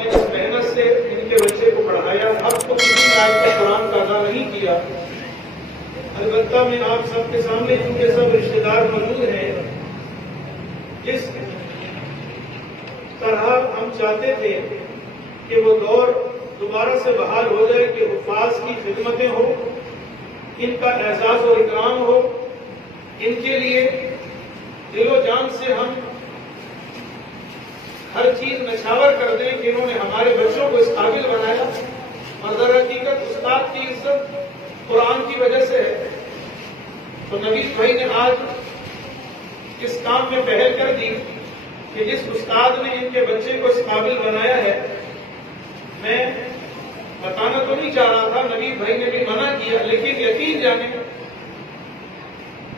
نے جس محنت سے ان کے بچے کو پڑھایا، اب تو کسی نے آج تک قرآن کا ادا نہیں کیا۔ البتہ میں آپ سب کے سامنے کیونکہ سب رشتے دار موجود ہیں، جس طرح ہم چاہتے تھے کہ وہ دور دوبارہ سے بحال ہو جائے کہ حفاظ کی خدمتیں ہوں، ان کا اعزاز و اکرام ہو، ان کے لیے دل و جان سے ہم ہر چیز نچھاور کر دیں کہ انہوں نے ہمارے بچوں کو اس قابل بنایا، اور در حقیقت استاد کی عزت قرآن کی وجہ سے ہے۔ تو نوید بھائی نے آج اس کام میں پہل کر دی کہ جس استاد نے ان کے بچے کو اس قابل بنایا ہے، میں بتانا تو نہیں چاہ رہا تھا، نوید بھائی نے بھی منع کیا، لیکن یقین جانے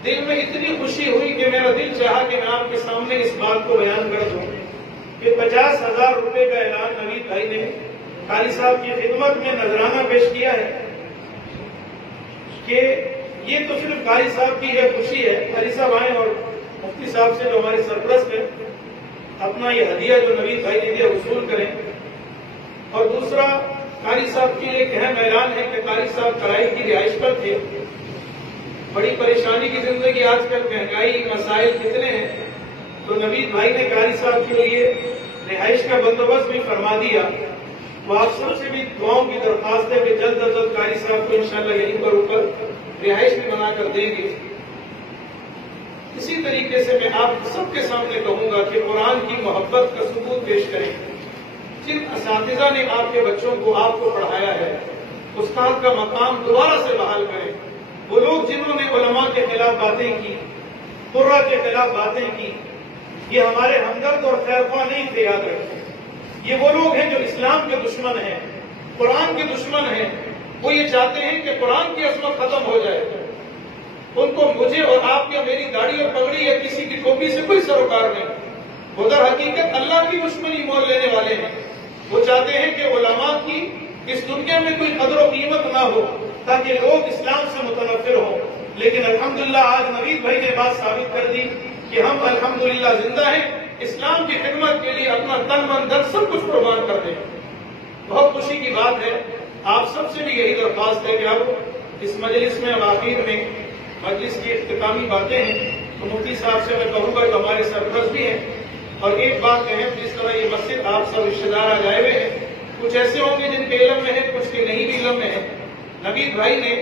دل میں اتنی خوشی ہوئی کہ میرا دل چاہا کہ میں آپ کے سامنے اس بات کو بیان کر دوں کہ 50,000 روپے کا اعلان نوید بھائی نے قاری صاحب کی خدمت میں نذرانہ پیش کیا ہے کہ یہ تو صرف قاری صاحب کی یہ خوشی ہے، قاری صاحب آئیں اور مفتی صاحب سے جو ہمارے سرپرست ہیں اپنا یہ ہدیہ جو نوید بھائی نے دیا وصول کریں۔ اور دوسرا قاری صاحب کے لیے ایک اہم اعلان ہے کہ قاری صاحب کرائی کی رہائش پر تھے، بڑی پریشانی کی زندگی، آج کل مہنگائی مسائل کتنے ہیں، تو نوید بھائی نے قاری صاحب کے لیے رہائش کا بندوبست بھی فرما دیا۔ وہ آپ سب سے بھی دعاؤں کی درخواست ہے کہ جلد از جلد قاری صاحب کو انشاءاللہ یہیں پر اوپر رہائش بھی بنا کر دیں گے۔ اسی طریقے سے میں آپ سب کے سامنے کہوں گا کہ قرآن کی محبت کا ثبوت پیش کریں۔ جن اساتذہ نے آپ کے بچوں کو آپ کو پڑھایا ہے، استاد کا مقام دوبارہ سے بحال کریں۔ وہ لوگ جنہوں نے علماء کے خلاف باتیں کی، قرہ کے خلاف باتیں کی، یہ ہمارے ہمدرد اور خیرخواہ نہیں تھے، یاد رکھیں۔ یہ وہ لوگ ہیں جو اسلام کے دشمن ہیں، قرآن کے دشمن ہیں۔ وہ یہ چاہتے ہیں کہ قرآن کی عظمت ختم ہو جائے۔ ان کو مجھے اور آپ یا میری داڑھی اور پگڑی یا کسی کی ٹوپی سے کوئی سروکار نہیں۔ وہ در حقیقت اللہ کی دشمنی مول لینے والے ہیں۔ وہ چاہتے ہیں کہ علماء کی اس دنیا میں کوئی قدر و قیمت نہ ہو تاکہ لوگ اسلام سے متنفر ہوں۔ لیکن الحمدللہ آج نوید بھائی نے بات ثابت کر دی کہ ہم الحمدللہ زندہ ہیں، اسلام کی خدمت کے لیے اپنا تن من دھن سب کچھ قربان کر دیں۔ بہت خوشی کی بات ہے، آپ سب سے بھی یہی درخواست ہے کہ اب اس مجلس میں اب آخر میں مجلس کی اختتامی باتیں ہیں، تو مفتی صاحب سے میں کہوں گا کہ ہمارے سرپرست بھی ہیں، اور ایک بات کہیں، جس طرح یہ مسجد آپ سب رشتے دار آ جائے ہوئے ہیں، کچھ ایسے ہوں گے جن کے علم میں ہے، کچھ کے نہیں بھی علم میں ہے۔ نوید بھائی نے